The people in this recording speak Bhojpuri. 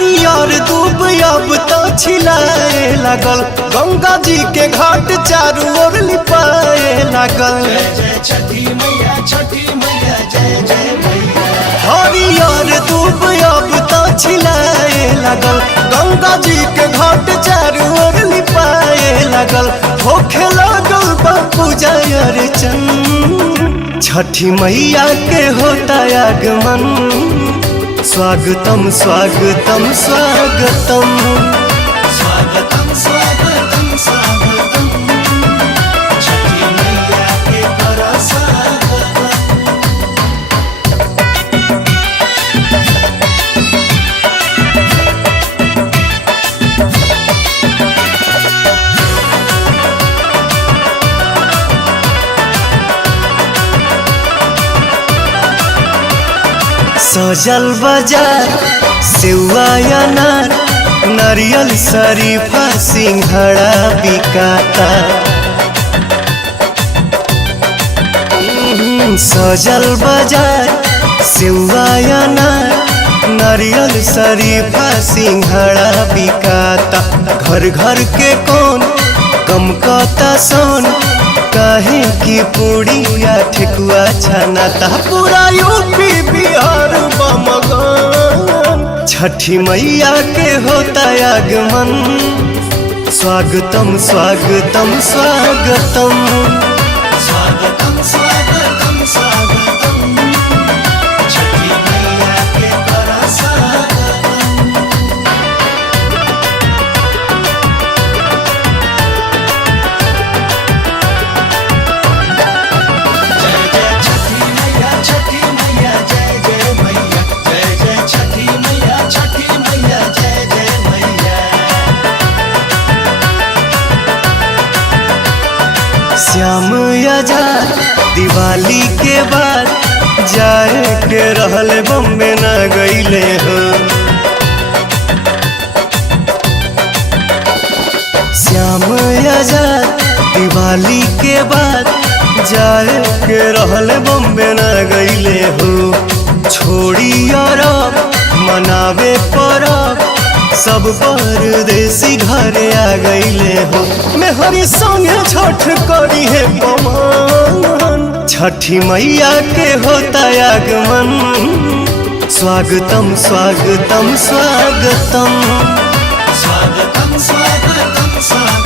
हरियर दूब अब तो छिलाए लागल, गंगा जी के घाट चारू ओर लिपाए लागल। जय छठी मैया, छठी मैया, जय जय मैया। हरियर दूब अब तो छिलाए लागल, गंगा जी के घाट चारू ओर लिपाए लागल। होखे लागल बा पूजा अर्चन, छठी मैया के होता आगमन। स्वागतम स्वागतम स्वागतम, स्वागतम स्वागतम स्वागतम, छठी मैया के करो स्वागतम। सजल बाजार सेवा अनार, नारियल शरीफा सिंघड़ा बिकाता। सजल बाजार सेवा अनार, नारियल शरीफा सिंघड़ा बिकाता। घर घर के कौन कम कता सोन, काहे की पूड़िया ठेकुआ छनाता। पूरा यूपी बिहार बमगन, छठी मैया के होता आगमन। स्वागतम स्वागतम स्वागतम, स्वागतम स्वागतम स्वागतम, छठी मैया के करो स्वागतम। जय जय छठी मैया, छठी मैया, जय जय मैया। जय जय छठी मैया, छठी मैया, जय जय मैया। श्याम आजाद दिवाली के बाद जाए के रहल बम्बे न गईले हो। श्याम आजाद दिवाली के बाद जाए के रहल बम्बे न गईले हो। छोड़ी अरब मनावे परब, सब परदेसी घरे आ गईले हो। मेहरी संगे छठ करी है पमान, छठी मैया के होता आगमन। स्वागतम स्वागतम स्वागतम, स्वागतम स्वागतम स्वागतम।